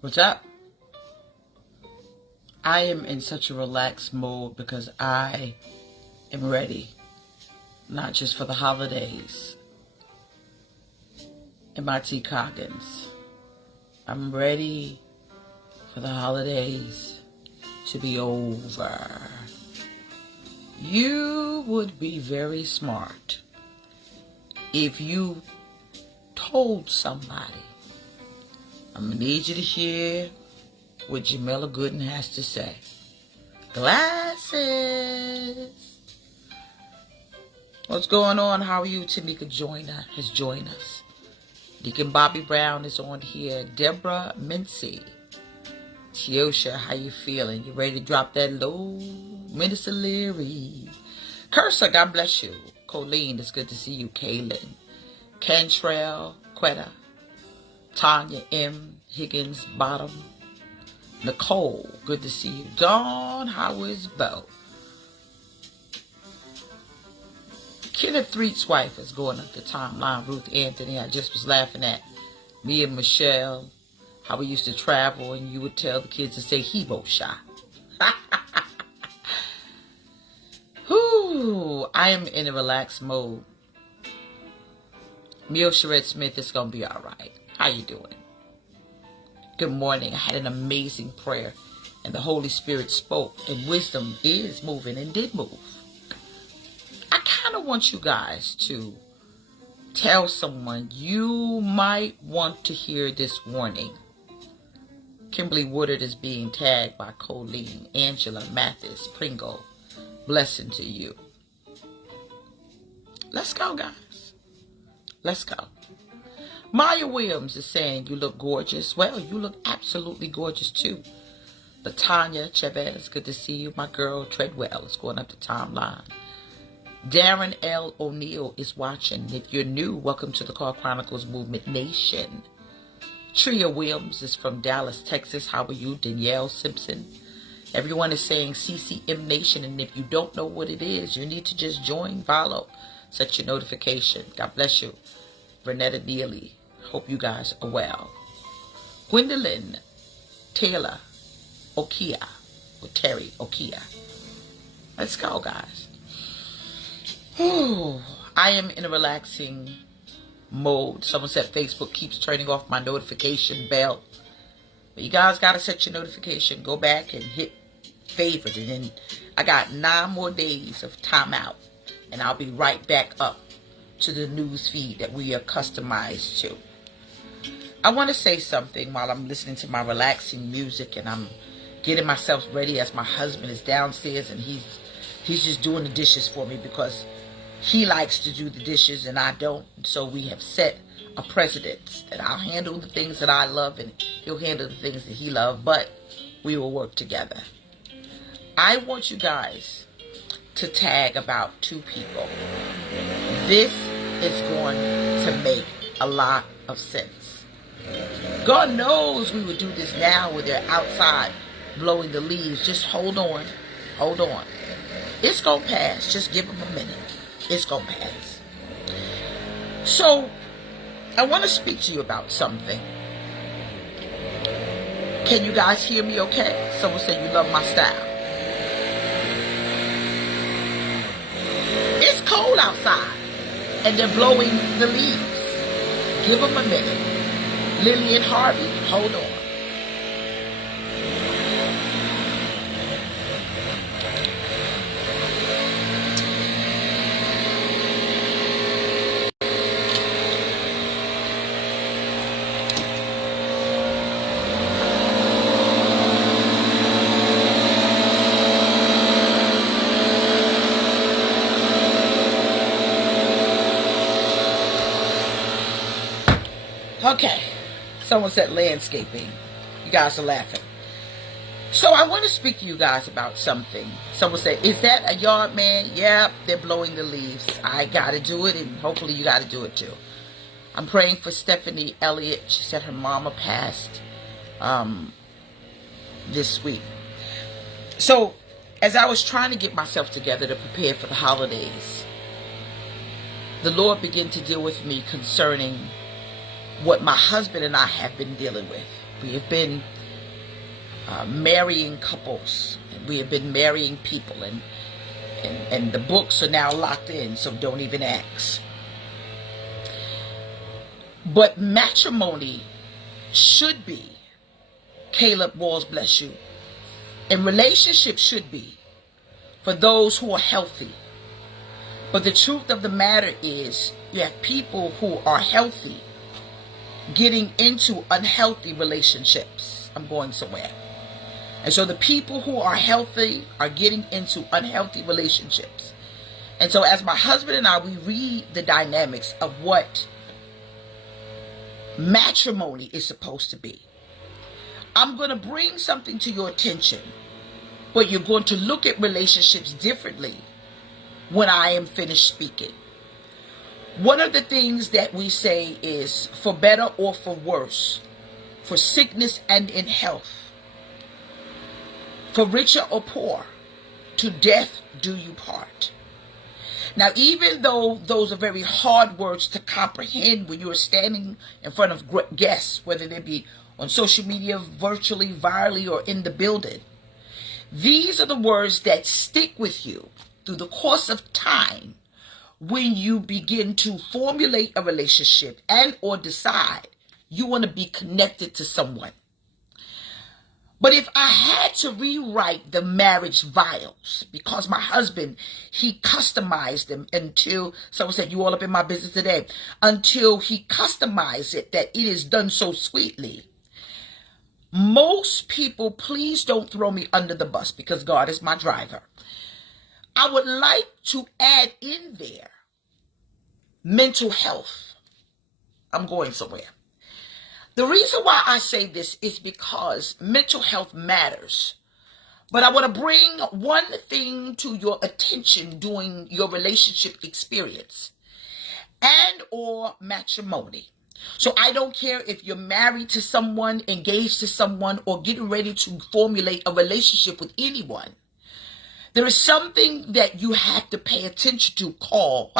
What's up? I am in such a relaxed mode because I am ready, not just for the holidays. MIT Coggins. I'm ready for the holidays to be over. You would be very smart if you told somebody, I'm going to need you to hear what Jameliah Gooden has to say. Glasses. What's going on? How are you? Tanika Joyner has joined us. Deacon Bobby Brown is on here. Deborah Mincy. Tiosha, how you feeling? You ready to drop that low? Minister Leary. Cursor, God bless you. Colleen, it's good to see you. Kaylin. Cantrell, Quetta. Tanya M. Higgins Bottom. Nicole, good to see you. Dawn, how is Bo? Kenneth Threet's wife is going up the timeline. Ruth Anthony, I just was laughing at me and Michelle, how we used to travel and you would tell the kids to say Hebo shot. Whew, I am in a relaxed mode. Mio Sherette Smith is going to be all right. How you doing? Good morning. I had an amazing prayer and the Holy Spirit spoke and wisdom is moving and did move. I kind of want you guys to tell someone you might want to hear this warning. Kimberly Woodard is being tagged by Colleen, Angela, Mathis, Pringle. Blessing to you. Let's go, guys. Let's go. Maya Williams is saying you look gorgeous. Well, you look absolutely gorgeous too. Latanya Chavez, good to see you. My girl Treadwell is going up the timeline. Darren L. O'Neill is watching. If you're new, welcome to the Car Chronicles Movement Nation. Tria Williams is from Dallas, Texas. How are you? Danielle Simpson. Everyone is saying CCM Nation, and if you don't know what it is, you need to just join, follow, set your notification. God bless you. Vernetta Neely. Hope you guys are well. Gwendolyn Taylor Okia, or Terry Okia. Let's go, guys. I am in a relaxing mode. Someone said Facebook keeps turning off my notification bell. But you guys got to set your notification. Go back and hit favorite. And then I got 9 more days of timeout. And I'll be right back up to the news feed that we are customized to. I want to say something while I'm listening to my relaxing music and I'm getting myself ready as my husband is downstairs and he's just doing the dishes for me because he likes to do the dishes and I don't. So we have set a precedent that I'll handle the things that I love and he'll handle the things that he loves, but we will work together. I want you guys to tag about 2 people. This is going to make a lot of sense. God knows we would do this now when they're outside blowing the leaves. Just hold on. Hold on. It's going to pass. Just give them a minute. It's going to pass. So, I want to speak to you about something. Can you guys hear me okay? Someone said you love my style. It's cold outside. And they're blowing the leaves. Give them a minute. Lillian Harvey, hold on. Okay, someone said landscaping. You guys are laughing. So I want to speak to you guys about something. Someone said, is that a yard man? Yep, they're blowing the leaves. I got to do it, and hopefully you got to do it too. I'm praying for Stephanie Elliott. She said her mama passed this week. So as I was trying to get myself together to prepare for the holidays, the Lord began to deal with me concerning what my husband and I have been dealing with. We have been marrying couples. And we have been marrying people. And the books are now locked in, so don't even ask. But matrimony should be, Caleb Walls, bless you, and relationships should be for those who are healthy. But the truth of the matter is, you have people who are healthy getting into unhealthy relationships. I'm going somewhere. And so the people who are healthy are getting into unhealthy relationships. And so as my husband and I, we read the dynamics of what matrimony is supposed to be. I'm going to bring something to your attention, but you're going to look at relationships differently when I am finished speaking. One of the things that we say is for better or for worse, for sickness and in health, for richer or poor, to death do you part. Now, even though those are very hard words to comprehend when you are standing in front of guests, whether they be on social media, virtually, virally, or in the building, these are the words that stick with you through the course of time when you begin to formulate a relationship and or decide you want to be connected to someone. But if I had to rewrite the marriage vows, because my husband, he customized them until, someone said, you all up in my business today, until he customized it that it is done so sweetly. Most people, please don't throw me under the bus because God is my driver. I would like to add in there mental health. I'm going somewhere. The reason why I say this is because mental health matters. But I want to bring one thing to your attention during your relationship experience and or matrimony. So I don't care if you're married to someone, engaged to someone, or getting ready to formulate a relationship with anyone. There is something that you have to pay attention to called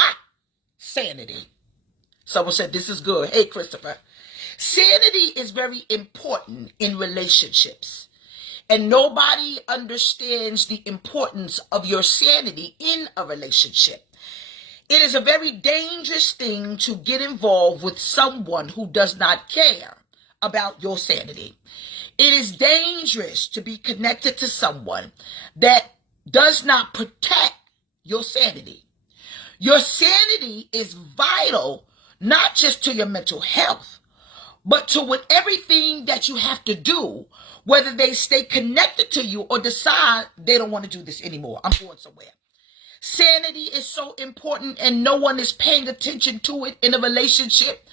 sanity. Someone said, this is good. Hey, Christopher. Sanity is very important in relationships. And nobody understands the importance of your sanity in a relationship. It is a very dangerous thing to get involved with someone who does not care about your sanity. It is dangerous to be connected to someone that does not protect your sanity. Your sanity is vital, not just to your mental health, but to with everything that you have to do, whether they stay connected to you or decide they don't want to do this anymore. I'm going somewhere. Sanity is so important and no one is paying attention to it in a relationship.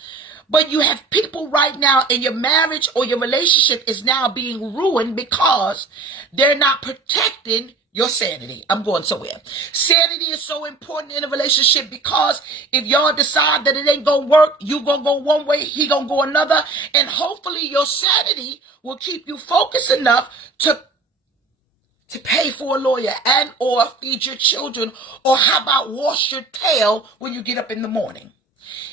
But you have people right now in your marriage or your relationship is now being ruined because they're not protecting your sanity. I'm going somewhere. Sanity is so important in a relationship because if y'all decide that it ain't gonna work, you gonna go one way, he gonna go another, and hopefully your sanity will keep you focused enough to pay for a lawyer and or feed your children, or how about wash your tail when you get up in the morning.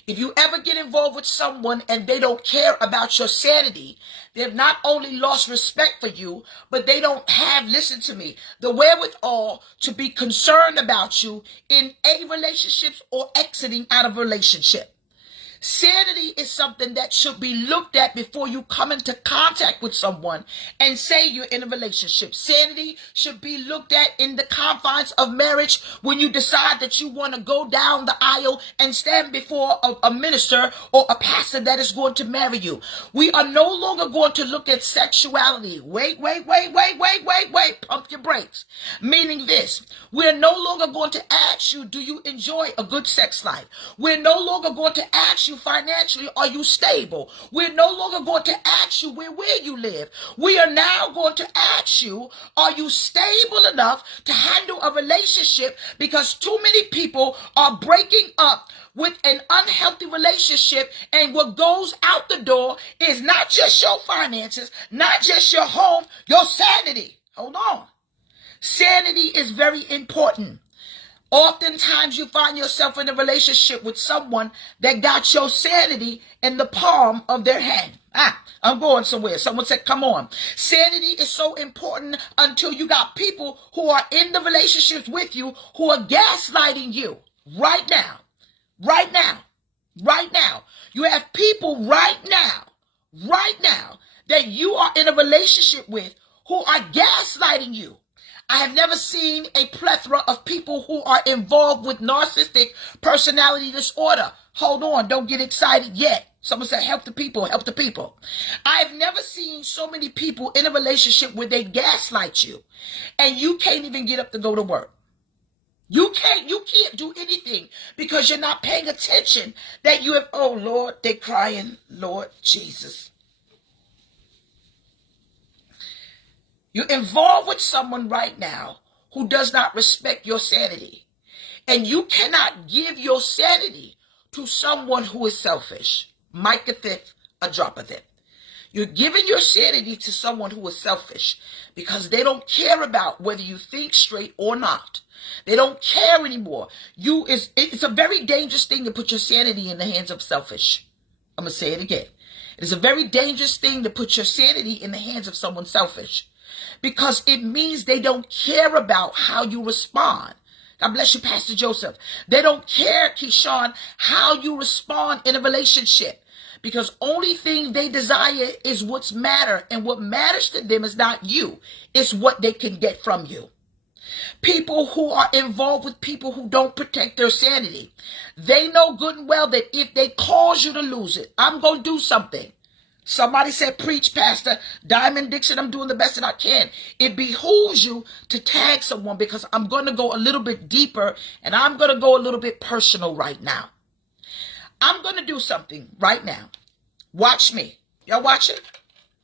If you ever get involved with someone and they don't care about your sanity, they've not only lost respect for you, but they don't have, listen to me, the wherewithal to be concerned about you in a relationship or exiting out of a relationship. Sanity is something that should be looked at before you come into contact with someone and say you're in a relationship. Sanity should be looked at in the confines of marriage when you decide that you want to go down the aisle and stand before a minister or a pastor that is going to marry you. We are no longer going to look at sexuality. Wait. Pump your brakes. Meaning this, we're no longer going to ask you, do you enjoy a good sex life? We're no longer going to ask you financially, are you stable? We're no longer going to ask you where you live. We are now going to ask you, are you stable enough to handle a relationship? Because too many people are breaking up with an unhealthy relationship, and what goes out the door is not just your finances, not just your home, your sanity. Hold on. Sanity is very important. Oftentimes you find yourself in a relationship with someone that got your sanity in the palm of their hand. I'm going somewhere. Someone said, come on. Sanity is so important until you got people who are in the relationships with you who are gaslighting you right now. Right now. Right now. You have people right now that you are in a relationship with who are gaslighting you. I have never seen a plethora of people who are involved with narcissistic personality disorder. Hold on, don't get excited yet. Someone said, help the people, help the people. I've never seen so many people in a relationship where they gaslight you and you can't even get up to go to work. You can't do anything because you're not paying attention that you have, oh Lord, they're crying, Lord Jesus. You're involved with someone right now who does not respect your sanity. And you cannot give your sanity to someone who is selfish. Micah 5th, a drop of it. You're giving your sanity to someone who is selfish because they don't care about whether you think straight or not. They don't care anymore. It's a very dangerous thing to put your sanity in the hands of selfish. I'm going to say it again. It's a very dangerous thing to put your sanity in the hands of someone selfish because it means they don't care about how you respond. God bless you, Pastor Joseph. They don't care, Keyshawn, how you respond in a relationship because only thing they desire is what's matter, and what matters to them is not you. It's what they can get from you. People who are involved with people who don't protect their sanity, they know good and well that if they cause you to lose it, I'm going to do something. Somebody said, preach, Pastor. Diamond Dixon, I'm doing the best that I can. It behooves you to tag someone because I'm going to go a little bit deeper and I'm going to go a little bit personal right now. I'm going to do something right now. Watch me. Y'all watching?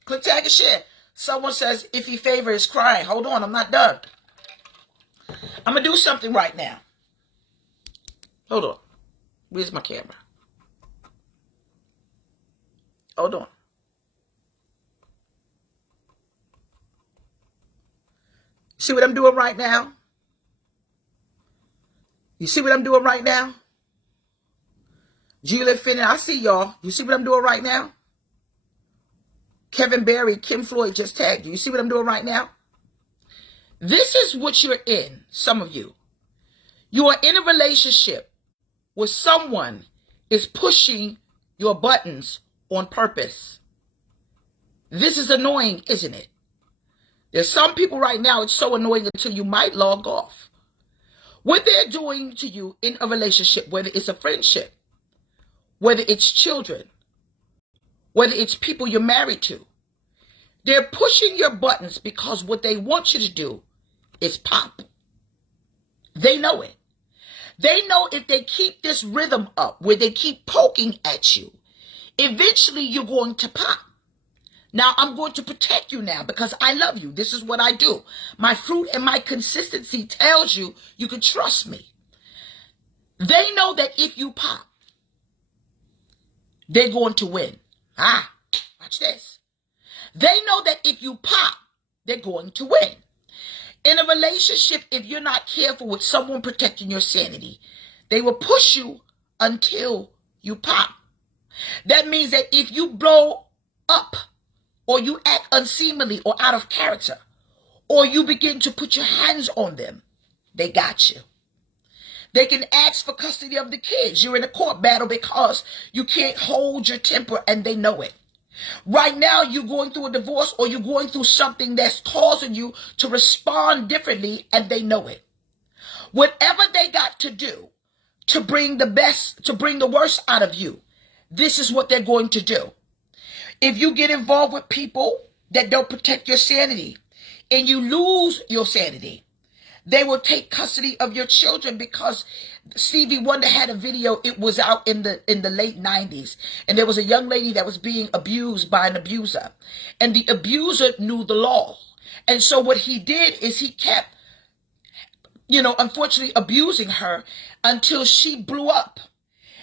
Click, tag, and share. Someone says, if your favor is crying. Hold on, I'm not done. I'm going to do something right now. Hold on. Where's my camera? Hold on. See what I'm doing right now? You see what I'm doing right now? Juliet Finnan, I see y'all. You see what I'm doing right now? Kevin Berry, Kim Floyd just tagged you. You see what I'm doing right now? This is what you're in, some of you. You are in a relationship where someone is pushing your buttons on purpose. This is annoying, isn't it? There's some people right now, it's so annoying until you might log off. What they're doing to you in a relationship, whether it's a friendship, whether it's children, whether it's people you're married to, they're pushing your buttons because what they want you to do is pop. They know it. They know if they keep this rhythm up where they keep poking at you, eventually you're going to pop. Now, I'm going to protect you now because I love you. This is what I do. My fruit and my consistency tells you you can trust me. They know that if you pop, they're going to win. Watch this. They know that if you pop, they're going to win. In a relationship, if you're not careful with someone protecting your sanity, they will push you until you pop. That means that if you blow up, or you act unseemly or out of character, or you begin to put your hands on them, they got you. They can ask for custody of the kids. You're in a court battle because you can't hold your temper and they know it. Right now, you're going through a divorce or you're going through something that's causing you to respond differently and they know it. Whatever they got to do to bring the worst out of you, this is what they're going to do. If you get involved with people that don't protect your sanity and you lose your sanity, they will take custody of your children because Stevie Wonder had a video. It was out in the late 90s. And there was a young lady that was being abused by an abuser. And the abuser knew the law. And so what he did is he kept, unfortunately abusing her until she blew up.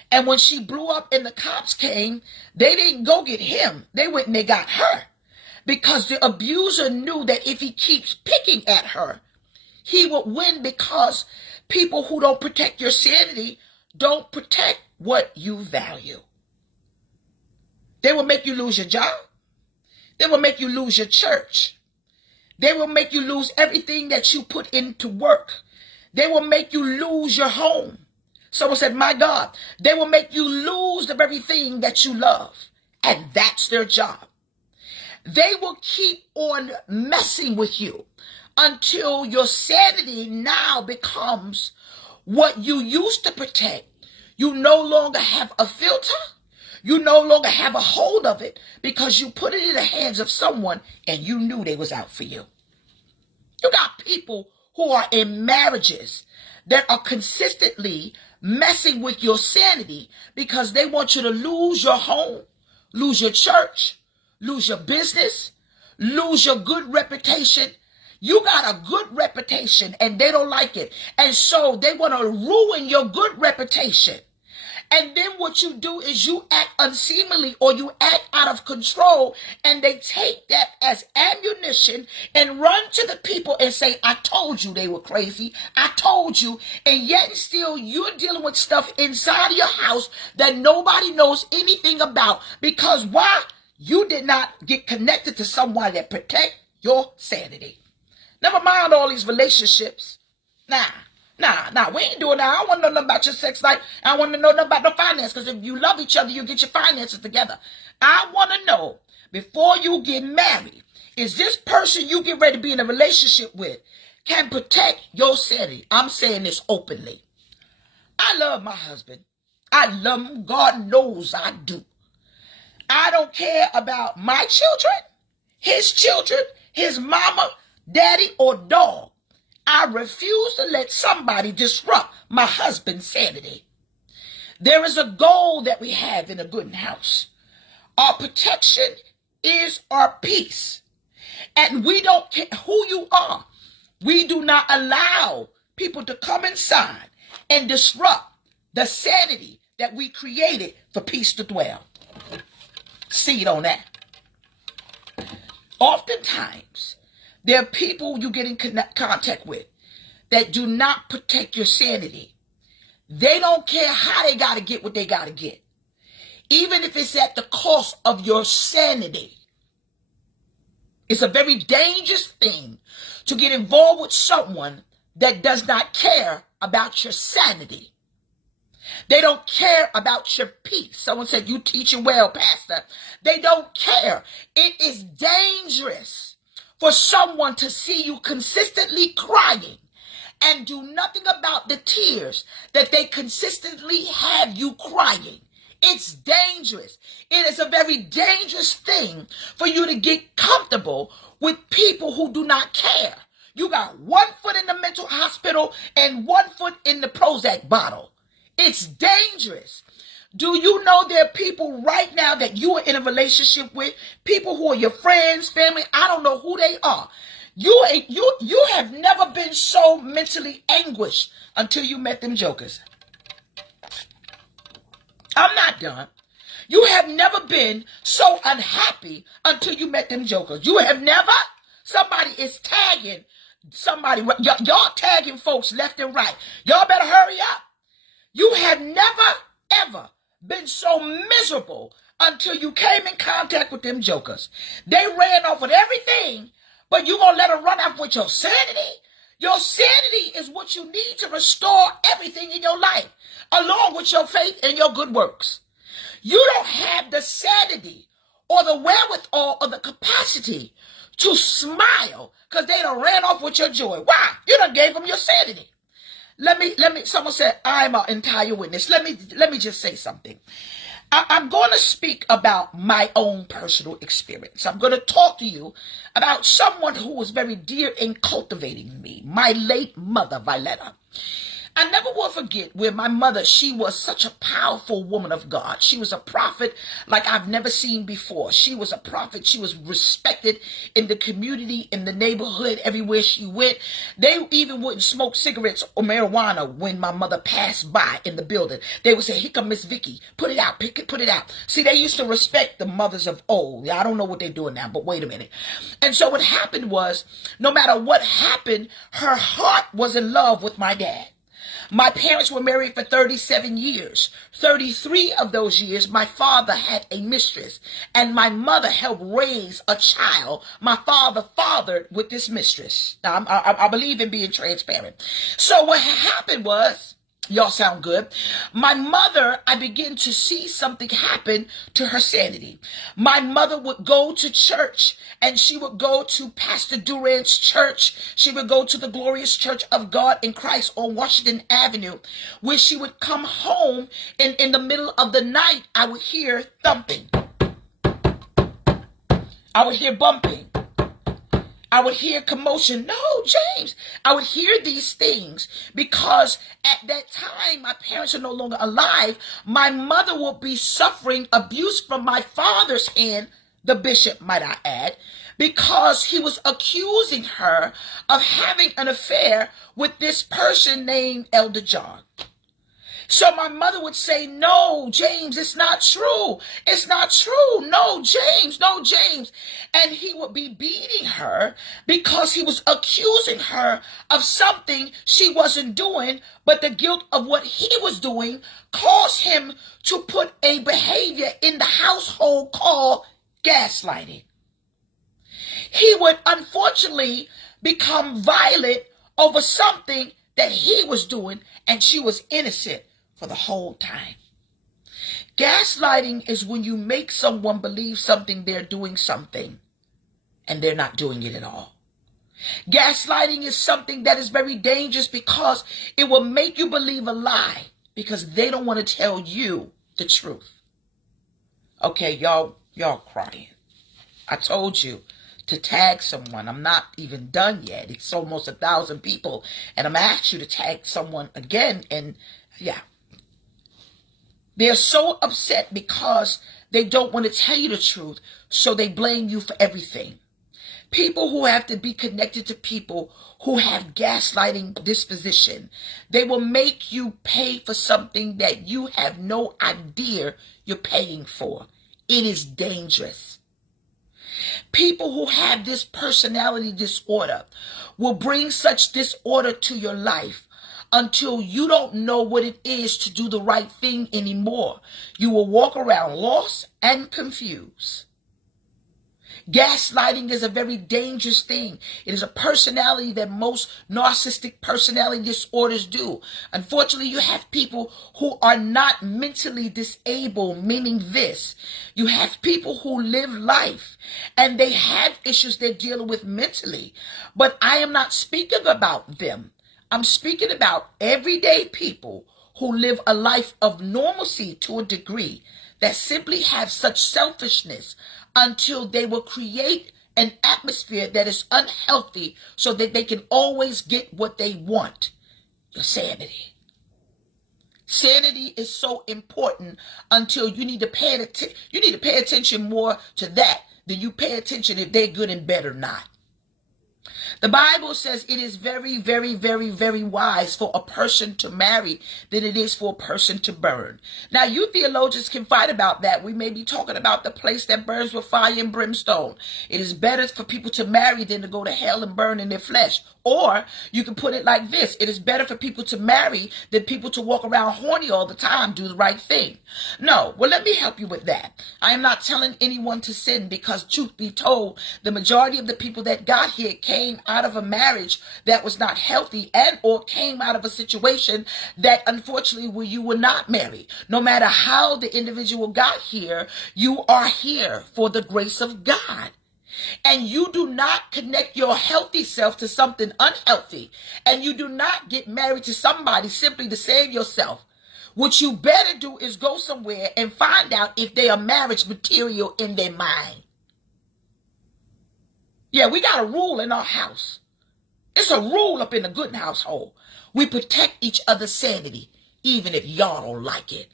And when she blew up and the cops came, they didn't go get him. They went and they got her. Because the abuser knew that if he keeps picking at her, he would win because people who don't protect your sanity don't protect what you value. They will make you lose your job. They will make you lose your church. They will make you lose everything that you put into work. They will make you lose your home. Someone said, my God, they will make you lose the very thing that you love. And that's their job. They will keep on messing with you until your sanity now becomes what you used to protect. You no longer have a filter. You no longer have a hold of it because you put it in the hands of someone and you knew they was out for you. You got people who are in marriages that are consistently messing with your sanity because they want you to lose your home, lose your church, lose your business, lose your good reputation. You got a good reputation and they don't like it. And so they want to ruin your good reputation. And then what you do is you act unseemly or you act out of control, and they take that as ammunition and run to the people and say, I told you they were crazy. I told you. And yet still you're dealing with stuff inside of your house that nobody knows anything about. Because why? You did not get connected to someone that protect your sanity. Never mind all these relationships. Nah, we ain't doing that. I don't want to know nothing about your sex life. I don't want to know nothing about no finance, because if you love each other, you get your finances together. I want to know, before you get married, is this person you get ready to be in a relationship with can protect your sanity? I'm saying this openly. I love my husband. I love him. God knows I do. I don't care about my children, his mama, daddy, or dog. I refuse to let somebody disrupt my husband's sanity. There is a goal that we have in a Gooden house. Our protection is our peace. And we don't care who you are. We do not allow people to come inside and disrupt the sanity that we created for peace to dwell. Seed on that. Oftentimes, there are people you get in contact with that do not protect your sanity. They don't care how they got to get what they got to get, even if it's at the cost of your sanity. It's a very dangerous thing to get involved with someone that does not care about your sanity. They don't care about your peace. Someone said, you teaching well, Pastor. They don't care. It is dangerous for someone to see you consistently crying and do nothing about the tears that they consistently have you crying. It's dangerous. It is a very dangerous thing for you to get comfortable with people who do not care. You got 1 foot in the mental hospital and 1 foot in the Prozac bottle. It's dangerous. Do you know there are people right now that you are in a relationship with, people who are your friends, family, I don't know who they are. You have never been so mentally anguished until you met them jokers. I'm not done. You have never been so unhappy until you met them jokers. You have never. Somebody is tagging somebody. Y'all tagging folks left and right. Y'all better hurry up. You have never, ever been so miserable until you came in contact with them jokers. They ran off with everything, but you gonna let them run off with your sanity? Your sanity is what you need to restore everything in your life, along with your faith and your good works. You don't have the sanity or the wherewithal or the capacity to smile because they done ran off with your joy. Why? You done gave them your sanity. Someone said, I'm an entire witness. Let me just say something. I'm going to speak about my own personal experience. I'm going to talk to you about someone who was very dear in cultivating me, my late mother, Violetta. I never will forget where my mother, she was such a powerful woman of God. She was a prophet like I've never seen before. She was a prophet. She was respected in the community, in the neighborhood, everywhere she went. They even wouldn't smoke cigarettes or marijuana when my mother passed by in the building. They would say, here come Miss Vicky. Put it out, put it out. See, they used to respect the mothers of old. I don't know what they're doing now, but wait a minute. And so what happened was, no matter what happened, her heart was in love with my dad. My parents were married for 37 years. 33 of those years, my father had a mistress, and my mother helped raise a child my father fathered with this mistress. Now, I believe in being transparent. So what happened was, y'all sound good. My mother, I began to see something happen to her sanity. My mother would go to church, and she would go to Pastor Durant's church. She would go to the Glorious Church of God in Christ on Washington Avenue, where she would come home, and in the middle of the night, I would hear thumping. I would hear bumping. I would hear commotion. No, James. I would hear these things because at that time, my parents are no longer alive. My mother would be suffering abuse from my father's hand, the bishop, might I add, because he was accusing her of having an affair with this person named Elder John. So my mother would say, no, James, it's not true. It's not true. No, James, no, James. And he would be beating her because he was accusing her of something she wasn't doing, but the guilt of what he was doing caused him to put a behavior in the household called gaslighting. He would unfortunately become violent over something that he was doing, and she was innocent for the whole time. Gaslighting is when you make someone believe something they're doing something, and they're not doing it at all. Gaslighting is something that is very dangerous because it will make you believe a lie because they don't want to tell you the truth. Okay, y'all crying. I told you to tag someone. I'm not even done yet. It's almost 1,000 people, and I'm going to ask you to tag someone again. And yeah, they're so upset because they don't want to tell you the truth, so they blame you for everything. People who have to be connected to people who have gaslighting disposition, they will make you pay for something that you have no idea you're paying for. It is dangerous. People who have this personality disorder will bring such disorder to your life until you don't know what it is to do the right thing anymore. You will walk around lost and confused. Gaslighting is a very dangerous thing. It is a personality that most narcissistic personality disorders do. Unfortunately, you have people who are not mentally disabled, meaning this. You have people who live life and they have issues they're dealing with mentally. But I am not speaking about them. I'm speaking about everyday people who live a life of normalcy to a degree that simply have such selfishness until they will create an atmosphere that is unhealthy so that they can always get what they want. Your sanity. Sanity is so important until you need to pay attention more to that than you pay attention if they're good and bad or not. The Bible says it is very, very, very, very wise for a person to marry than it is for a person to burn. Now, you theologians can fight about that. We may be talking about the place that burns with fire and brimstone. It is better for people to marry than to go to hell and burn in their flesh. Or you can put it like this. It is better for people to marry than people to walk around horny all the time, do the right thing. No, well, let me help you with that. I am not telling anyone to sin because, truth be told, the majority of the people that got here came out of a marriage that was not healthy and or came out of a situation that unfortunately where you were not married. No matter how the individual got here, you are here for the grace of God. And you do not connect your healthy self to something unhealthy. And you do not get married to somebody simply to save yourself. What you better do is go somewhere and find out if they are marriage material in their mind. Yeah, we got a rule in our house. It's a rule up in the Gooden household. We protect each other's sanity, even if y'all don't like it.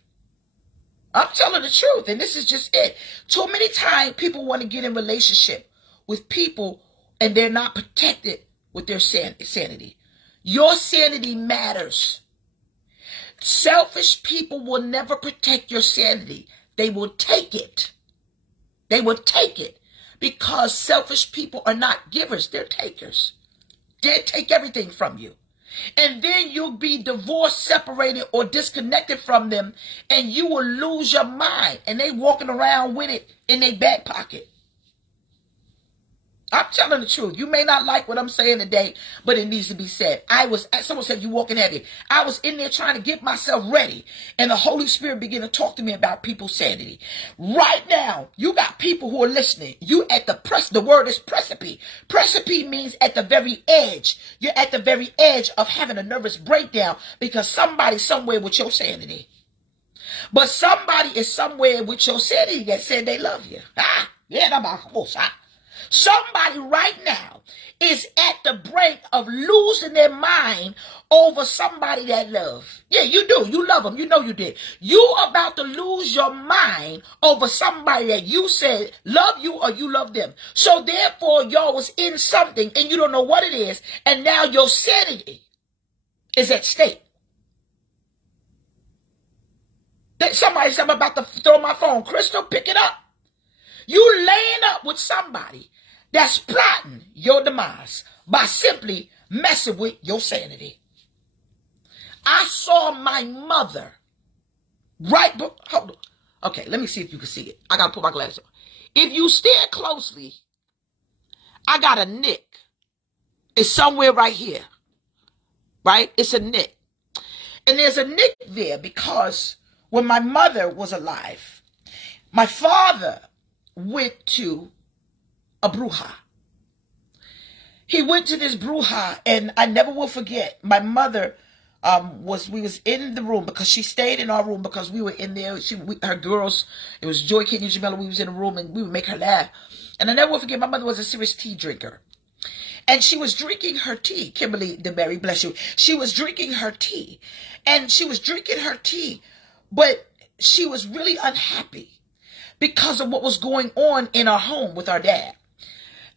I'm telling the truth, and this is just it. Too many times people want to get in relationship with people and they're not protected with their sanity. Your sanity matters. Selfish people will never protect your sanity. They will take it. They will take it because selfish people are not givers. They're takers. They'll take everything from you. And then you'll be divorced, separated, or disconnected from them, and you will lose your mind. And they walking around with it in their back pocket. I'm telling the truth. You may not like what I'm saying today, but it needs to be said. Someone said you walking heavy. I was in there trying to get myself ready, and the Holy Spirit began to talk to me about people's sanity. Right now, you got people who are listening. You at the word is precipice. Precipice means at the very edge. You're at the very edge of having a nervous breakdown because somebody's somewhere with your sanity. But somebody is somewhere with your sanity that said they love you. Somebody right now is at the brink of losing their mind over somebody that love. Yeah, you do. You love them. You know you did. You about to lose your mind over somebody that you said love you or you love them. So therefore, y'all was in something and you don't know what it is. And now your sanity is at stake. Somebody said, I'm about to throw my phone. Crystal, pick it up. You laying up with somebody that's plotting your demise by simply messing with your sanity. I saw my mother hold on. Okay, let me see if you can see it. I gotta put my glasses on. If you stare closely, I got a nick. It's somewhere right here. Right? It's a nick. And there's a nick there because when my mother was alive, my father went to a bruja. He went to this bruja, and I never will forget. My mother we was in the room because she stayed in our room because we were in there. Her girls, it was Joy, Kid, and Jameliah. We was in the room and we would make her laugh. And I never will forget. My mother was a serious tea drinker, and she was drinking her tea. Kimberly DeBerry, bless you. She was drinking her tea, but she was really unhappy because of what was going on in our home with our dad.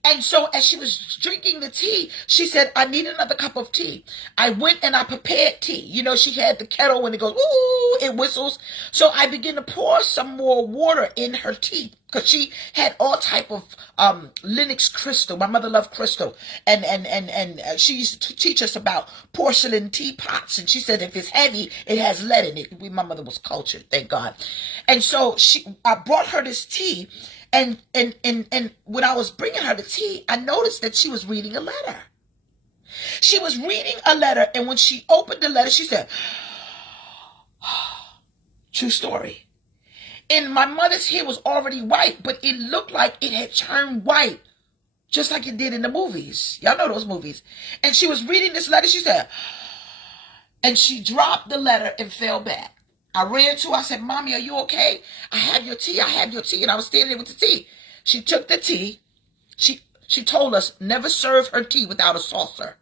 And so as she was drinking the tea, she said, I need another cup of tea. I went and I prepared tea. You know, she had the kettle and it goes, ooh, it whistles. So I began to pour some more water in her tea because she had all type of Linux crystal. My mother loved crystal. And she used to teach us about porcelain teapots. And she said if it's heavy, it has lead in it. My mother was cultured, thank God. And so I brought her this tea. And when I was bringing her the tea, I noticed that she was reading a letter. She was reading a letter, and when she opened the letter, she said, true story. And my mother's hair was already white, but it looked like it had turned white, just like it did in the movies. Y'all know those movies. And she was reading this letter, she said, and she dropped the letter and fell back. I ran to her. I said, Mommy, are you okay? I have your tea. And I was standing there with the tea. She took the tea. She told us never serve her tea without a saucer.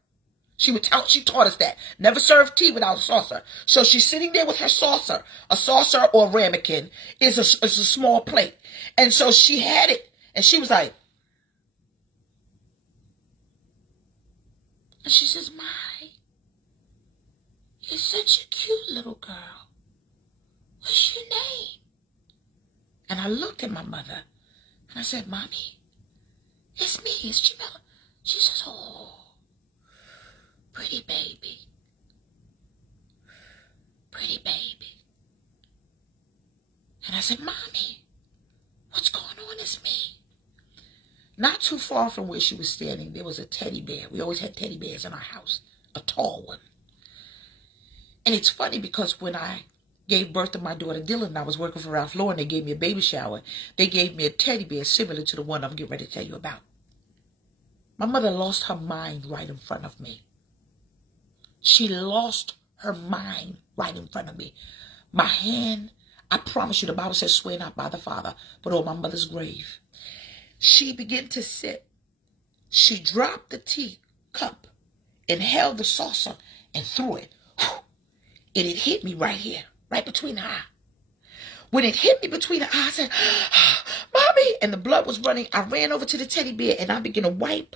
She taught us that. Never serve tea without a saucer. So she's sitting there with her saucer. A saucer or a ramekin is a small plate. And so she had it. And she was like, and she says, My, you're such a cute little girl. What's your name? And I looked at my mother and I said, Mommy, it's me, it's Jameliah. She says, oh, pretty baby. Pretty baby. And I said, Mommy, what's going on? It's me. Not too far from where she was standing, there was a teddy bear. We always had teddy bears in our house, a tall one. And it's funny because when I gave birth to my daughter Dylan, and I was working for Ralph Lauren, they gave me a baby shower. They gave me a teddy bear similar to the one I'm getting ready to tell you about. My mother lost her mind right in front of me. She lost her mind right in front of me. My hand, I promise you, the Bible says, swear not by the Father, but on my mother's grave. She began to sit. She dropped the tea cup and held the saucer and threw it. And it hit me right here. Right between the eye. When it hit me between the eye, I said, Mommy, and the blood was running. I ran over to the teddy bear and I began to wipe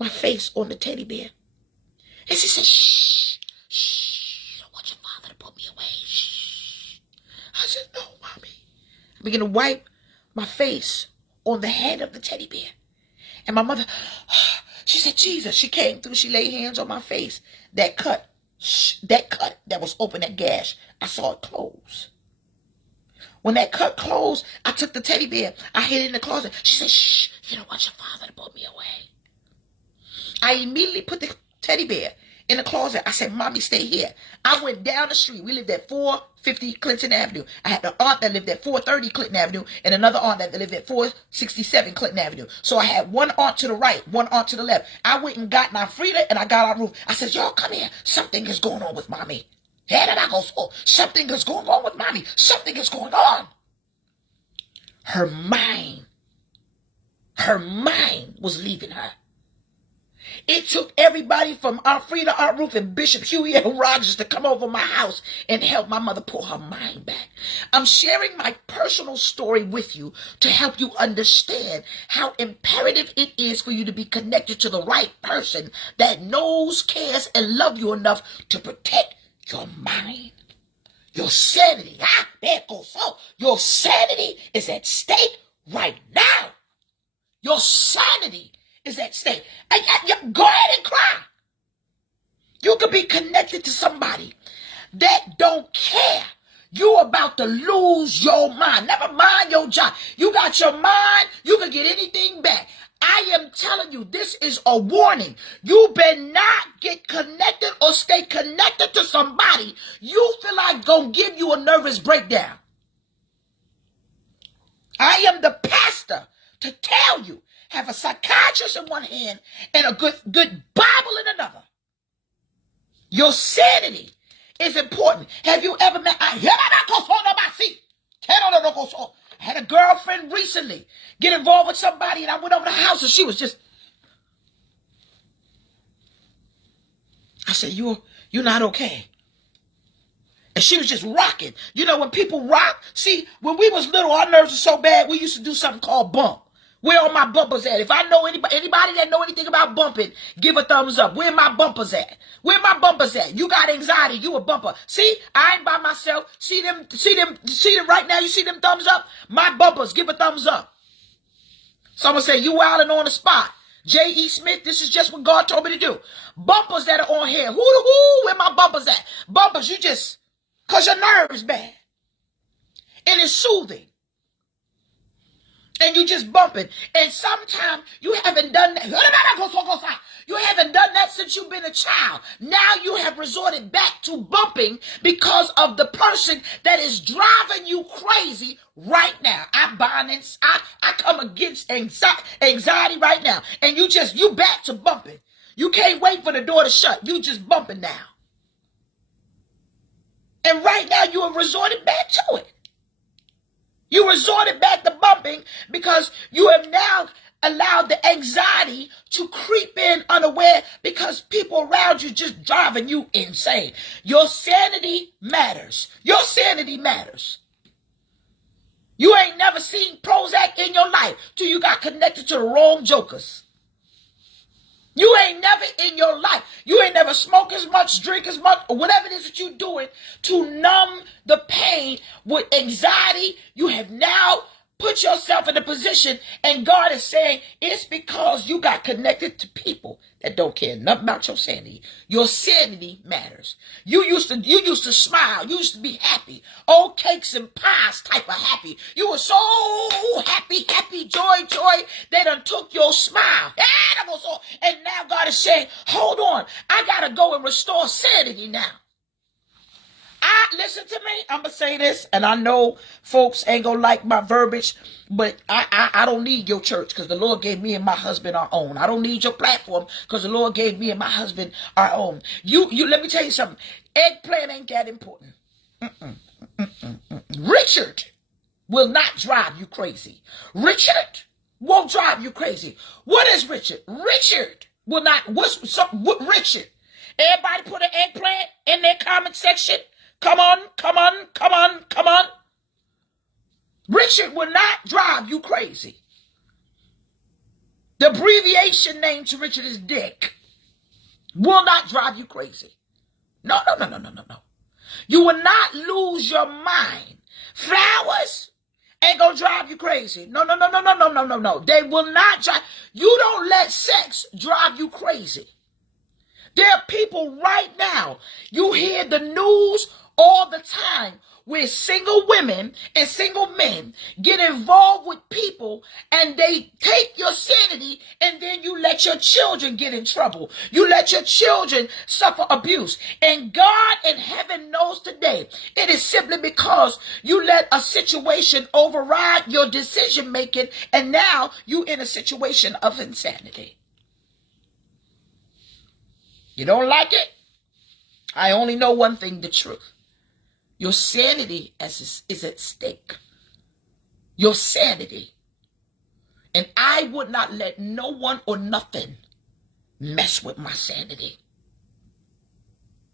my face on the teddy bear. And she said, shh, I don't want your father to put me away. Shh. I said, no, Mommy. I began to wipe my face on the head of the teddy bear. And my mother, She said, Jesus. She came through. She laid hands on my face. That cut that was open, that gash, I saw it close. When that cut closed, I took the teddy bear. I hid it in the closet. She said, shh, you don't want your father to put me away. I immediately put the teddy bear in the closet. I said, Mommy, stay here. I went down the street. We lived at 450 Clinton Avenue. I had an aunt that lived at 430 Clinton Avenue and another aunt that lived at 467 Clinton Avenue. So I had one aunt to the right, one aunt to the left. I went and got my Frida and I got our room. I said, y'all come here. Something is going on with Mommy. Something is going on with Mommy. Something is going on. Her mind was leaving her. It took everybody from Aunt Frida, Aunt Ruth, and Bishop Huey and Rogers to come over my house and help my mother pull her mind back. I'm sharing my personal story with you to help you understand how imperative it is for you to be connected to the right person that knows, cares, and loves you enough to protect your mind. Your sanity. Your sanity is at stake right now. Your sanity is at stake. Go ahead and cry. You could be connected to somebody that don't care. You're about to lose your mind. Never mind your job. You got your mind. You can get anything back. I am telling you, this is a warning. You better not get connected or stay connected to somebody you feel like gonna give you a nervous breakdown. I am the pastor to tell you, have a psychiatrist in one hand and a good Bible in another. Your sanity is important. Have you ever met? I had a girlfriend recently get involved with somebody, and I went over to the house, and she was just. I said, "You're not okay." And she was just rocking. You know, when people rock, see, when we was little, our nerves were so bad, we used to do something called bump. Where are my bumpers at? If I know anybody that know anything about bumping, give a thumbs up. Where my bumpers at? Where my bumpers at? You got anxiety, you a bumper. See, I ain't by myself. See them right now. You see them thumbs up? My bumpers, give a thumbs up. Someone say, you wilding on the spot. J.E. Smith, this is just what God told me to do. Bumpers that are on here. Where my bumpers at? Bumpers, you just, cause your nerve is bad. And it's soothing. And you just bumping. And sometimes you haven't done that. You haven't done that since you've been a child. Now you have resorted back to bumping because of the person that is driving you crazy right now. I come against anxiety right now. And you back to bumping. You can't wait for the door to shut. You just bumping now. And right now you have resorted back to it. You resorted back to bumping because you have now allowed the anxiety to creep in unaware because people around you just driving you insane. Your sanity matters. Your sanity matters. You ain't never seen Prozac in your life till you got connected to the wrong jokers. You ain't never in your life, you ain't never smoked as much, drink as much, or whatever it is that you're doing to numb the pain with anxiety. You have now put yourself in a position, and God is saying it's because you got connected to people that don't care nothing about your sanity. Your sanity matters. You used to smile. You used to be happy. Old cakes and pies type of happy. You were so happy, joy. They done took your smile. And now God is saying, hold on. I got to go and restore sanity now. Listen to me. I'm going to say this, and I know folks ain't going to like my verbiage, but I don't need your church because the Lord gave me and my husband our own. I don't need your platform because the Lord gave me and my husband our own. You let me tell you something. Eggplant ain't that important. Richard will not drive you crazy. Richard won't drive you crazy. What is Richard? Richard will not. What Richard? Everybody put an eggplant in their comment section. Come on. Richard will not drive you crazy. The abbreviation name to Richard is Dick. Will not drive you crazy. No. You will not lose your mind. Flowers ain't gonna drive you crazy. No, no, no, no, no, no, no, no, no. They will not drive. You don't let sex drive you crazy. There are people right now, you hear the news all the time where single women and single men get involved with people and they take your sanity, and then you let your children get in trouble. You let your children suffer abuse. And God in heaven knows today it is simply because you let a situation override your decision making, and now you in a situation of insanity. You don't like it? I only know one thing, the truth. Your sanity is at stake. Your sanity. And I would not let no one or nothing mess with my sanity.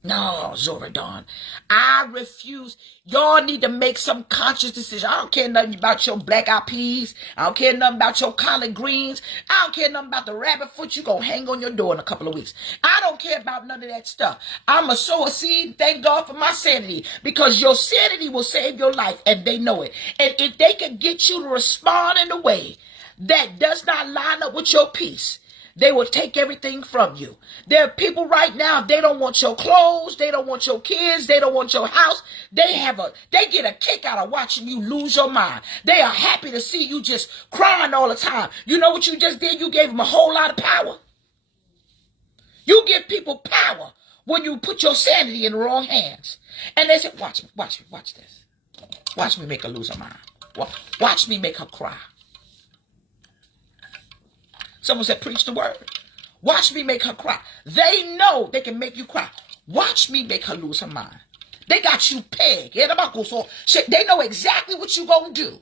No, Zoradon. I refuse. Y'all need to make some conscious decision. I don't care nothing about your black eyed peas. I don't care nothing about your collard greens. I don't care nothing about the rabbit foot you gonna hang on your door in a couple of weeks. I don't care about none of that stuff. I'ma sow a seed. Thank God for my sanity, because your sanity will save your life, and they know it. And if they can get you to respond in a way that does not line up with your peace, they will take everything from you. There are people right now, they don't want your clothes, they don't want your kids, they don't want your house. They get a kick out of watching you lose your mind. They are happy to see you just crying all the time. You know what you just did? You gave them a whole lot of power. You give people power when you put your sanity in the wrong hands. And they say, watch me, watch this. Watch me make her lose her mind. Watch me make her cry. Someone said, preach the word. Watch me make her cry. They know they can make you cry. Watch me make her lose her mind. They got you pegged. They know exactly what you're going to do.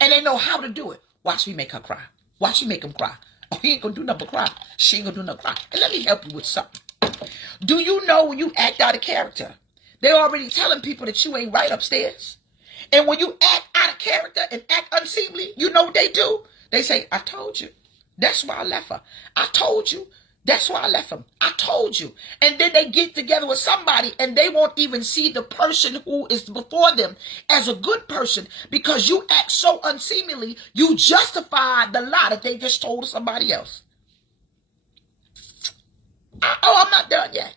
And they know how to do it. Watch me make her cry. Watch me make him cry. Oh, he ain't going to do nothing but cry. She ain't going to do nothing but cry. And let me help you with something. Do you know when you act out of character, they're already telling people that you ain't right upstairs? And when you act out of character and act unseemly, you know what they do? They say, I told you. That's why I left her. I told you. That's why I left him. I told you. And then they get together with somebody and they won't even see the person who is before them as a good person, because you act so unseemly, you justify the lie that they just told somebody else. I'm not done yet.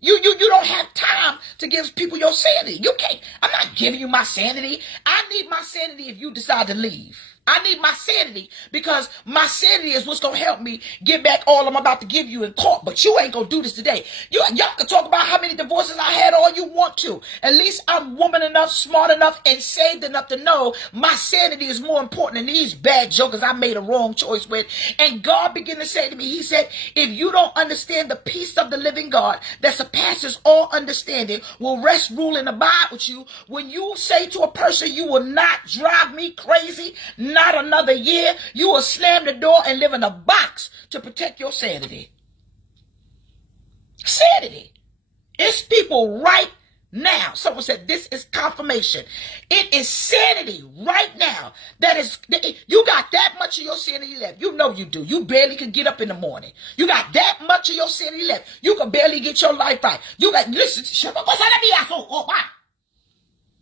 You don't have time to give people your sanity. You can't. I'm not giving you my sanity. I need my sanity if you decide to leave. I need my sanity because my sanity is what's going to help me get back all I'm about to give you in court. But you ain't going to do this today. Y'all can talk about how many divorces I had all you want to. At least I'm woman enough, smart enough, and saved enough to know my sanity is more important than these bad jokers I made a wrong choice with. And God began to say to me, he said, if you don't understand the peace of the living God that surpasses all understanding will rest, rule, and abide with you. When you say to a person, you will not drive me crazy, not another year, you will slam the door and live in a box to protect your sanity. Sanity. It's people right now. Someone said this is confirmation. It is sanity right now. That is, you got that much of your sanity left. You know you do. You barely can get up in the morning. You got that much of your sanity left. You can barely get your life right. You got, listen,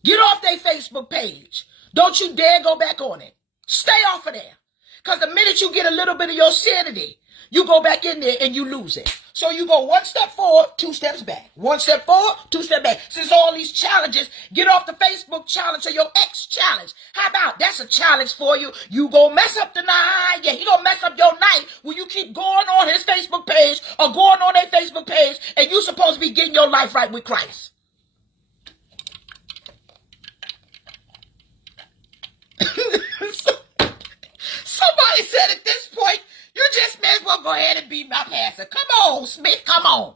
get off their Facebook page. Don't you dare go back on it. Stay off of there. Because the minute you get a little bit of your sanity, you go back in there and you lose it. So you go one step forward, two steps back. One step forward, two steps back. Since all these challenges, get off the Facebook challenge or your ex challenge. How about that's a challenge for you? You gonna mess up the night. Yeah, he gonna mess up your night when you keep going on his Facebook page or going on their Facebook page, and you supposed to be getting your life right with Christ. Somebody said at this point, you just may as well go ahead and be my pastor. Come on, Smith, come on.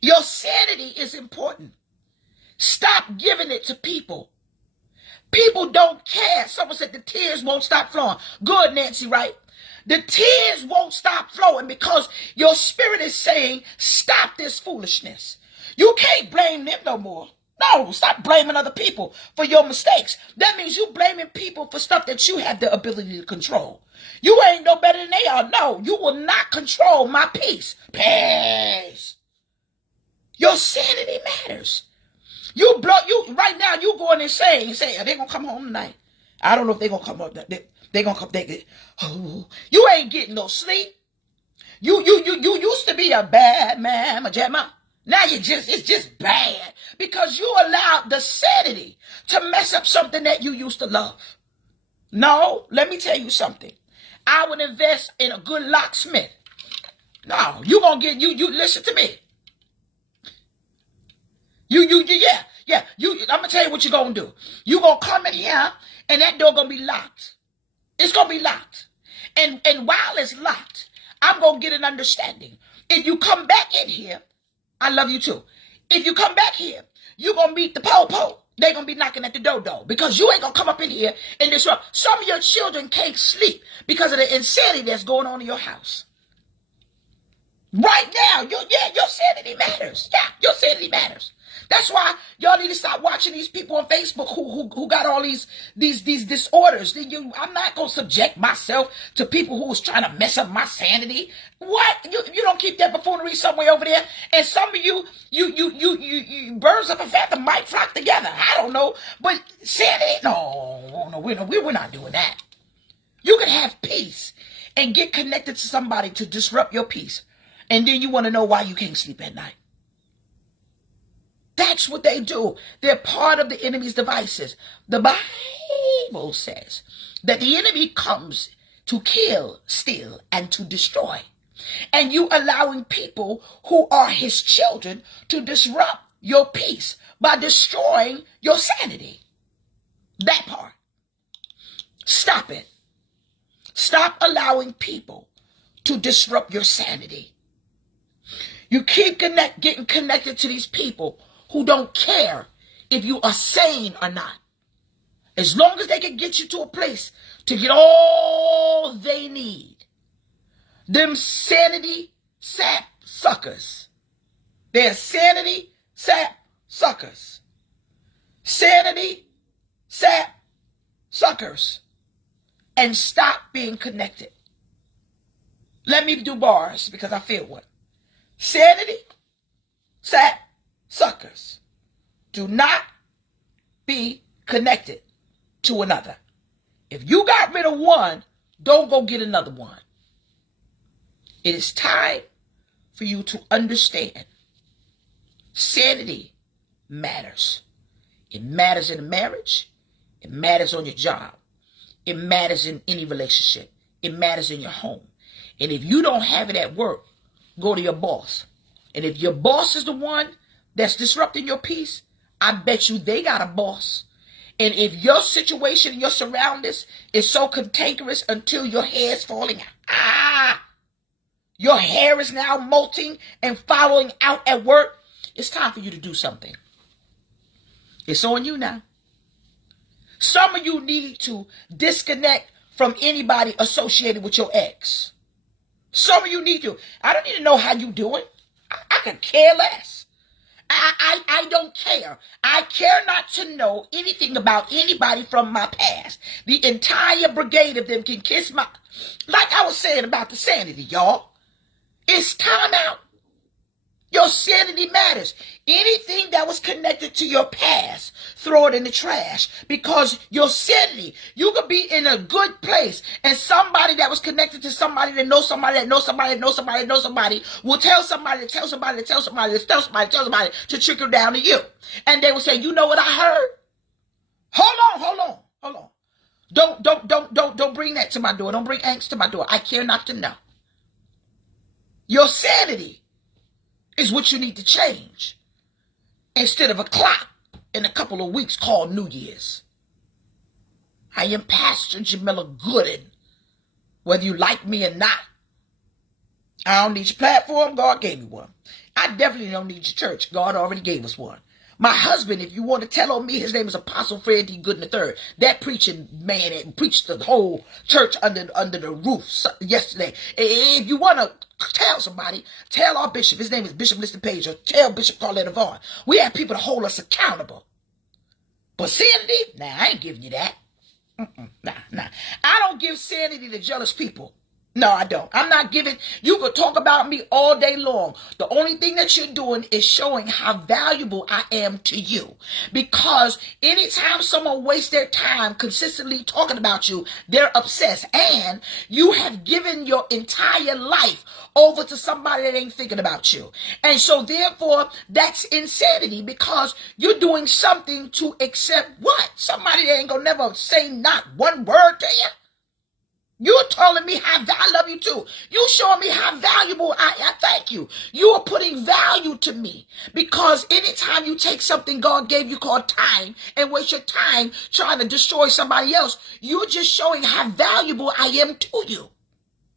Your sanity is important. Stop giving it to people. People don't care. Someone said the tears won't stop flowing. Good, Nancy, right? The tears won't stop flowing because your spirit is saying, stop this foolishness. You can't blame them no more. No, stop blaming other people for your mistakes. That means you blaming people for stuff that you have the ability to control. You ain't no better than they are. No, you will not control my peace. Peace. Your sanity matters. You right now, you going and say, are they gonna come home tonight? I don't know if they're going to come up. They're going to come. Oh, you ain't getting no sleep. You used to be a bad man, Majama. Now it's just bad because you allowed the sanity to mess up something that you used to love. No, let me tell you something. I would invest in a good locksmith. No, you gonna get you listen to me. Yeah. I'm gonna tell you what you're gonna do. You gonna come in here and that door gonna be locked. It's gonna be locked. And while it's locked, I'm gonna get an understanding. If you come back in here, I love you too. If you come back here, you're gonna meet the po-po. They're gonna be knocking at the door because you ain't gonna come up in here and disrupt. Some of your children can't sleep because of the insanity that's going on in your house. Right now, your sanity matters. Yeah, your sanity matters. That's why y'all need to stop watching these people on Facebook who got all these disorders. I'm not gonna subject myself to people who was trying to mess up my sanity. What? You don't keep that buffoonery somewhere over there. And some of you birds of a feather might flock together. I don't know, but sanity? No, we're not doing that. You can have peace and get connected to somebody to disrupt your peace, and then you want to know why you can't sleep at night. That's what they do. They're part of the enemy's devices. The Bible says that the enemy comes to kill, steal, and to destroy. And you allowing people who are his children to disrupt your peace by destroying your sanity. That part. Stop it. Stop allowing people to disrupt your sanity. You keep getting connected to these people who don't care if you are sane or not. As long as they can get you to a place to get all they need. Them sanity sap suckers. They're sanity sap suckers. Sanity sap suckers. And stop being connected. Let me do bars because I feel one. Sanity sap suckers. Do not be connected to another. If you got rid of one, don't go get another one. It is time for you to understand sanity matters. It matters in a marriage. It matters on your job. It matters in any relationship. It matters in your home. And if you don't have it at work, go to your boss. And if your boss is the one that's disrupting your peace, I bet you they got a boss. And if your situation and your surroundings is so cantankerous until your hair is falling out, your hair is now molting and falling out at work, it's time for you to do something. It's on you now. Some of you need to disconnect from anybody associated with your ex. Some of you need to. I don't need to know how you doing. I could care less. I don't care. I care not to know anything about anybody from my past. The entire brigade of them can kiss my... Like I was saying about the sanity, y'all. It's time out. Your sanity matters. Anything that was connected to your past, throw it in the trash. Because your sanity, you could be in a good place and somebody that was connected to somebody that knows somebody that knows somebody that knows somebody that knows somebody will tell somebody to tell somebody to tell somebody to tell somebody to tell somebody to trickle down to you. And they will say, you know what I heard? Hold on. Don't bring that to my door. Don't bring angst to my door. I care not to know. Your sanity is what you need to change instead of a clock in a couple of weeks called New Year's. I am Pastor Jameliah Gooden, whether you like me or not. I don't need your platform. God gave me one. I definitely don't need your church. God already gave us one. My husband, if you want to tell on me, his name is Apostle Fred D. Gooden III. That preaching man that preached the whole church under the roof yesterday. If you want to tell somebody, tell our bishop. His name is Bishop Liston Page, or tell Bishop Carletta Vaughn. We have people to hold us accountable. But sanity? Nah, I ain't giving you that. Nah. I don't give sanity to jealous people. No, I don't. I'm not giving. You could talk about me all day long. The only thing that you're doing is showing how valuable I am to you. Because anytime someone wastes their time consistently talking about you, they're obsessed. And you have given your entire life over to somebody that ain't thinking about you. And so therefore, that's insanity, because you're doing something to accept what? Somebody that ain't gonna never say not one word to you. You're telling me how I love you too. You showing me how valuable I thank you. You are putting value to me, because anytime you take something God gave you called time and waste your time trying to destroy somebody else, you're just showing how valuable I am to you.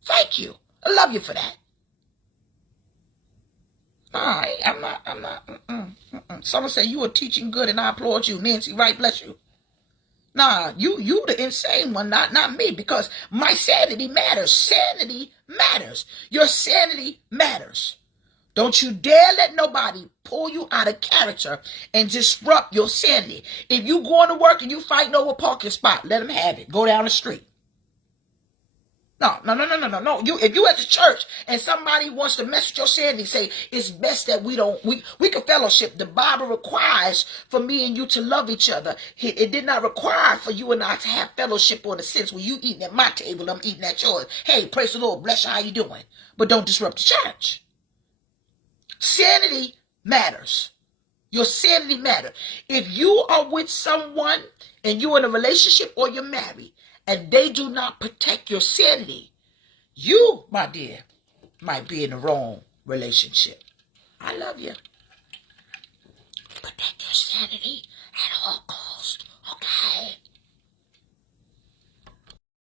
Thank you. I love you for that. I'm not. Someone say you are teaching good and I applaud you. Nancy Wright, bless you. Nah, you the insane one, not me, because my sanity matters. Sanity matters. Your sanity matters. Don't you dare let nobody pull you out of character and disrupt your sanity. If you going to work and you fighting over a parking spot, let them have it. Go down the street. No. If you at the church and somebody wants to mess with your sanity, say it's best that we can fellowship. The Bible requires for me and you to love each other. It did not require for you and I to have fellowship on the sense where you eating at my table, I'm eating at yours. Hey, praise the Lord, bless you, how you doing? But don't disrupt the church. Sanity matters. Your sanity matters. If you are with someone and you're in a relationship or you're married, and they do not protect your sanity, you, my dear, might be in the wrong relationship. I love you. Protect your sanity.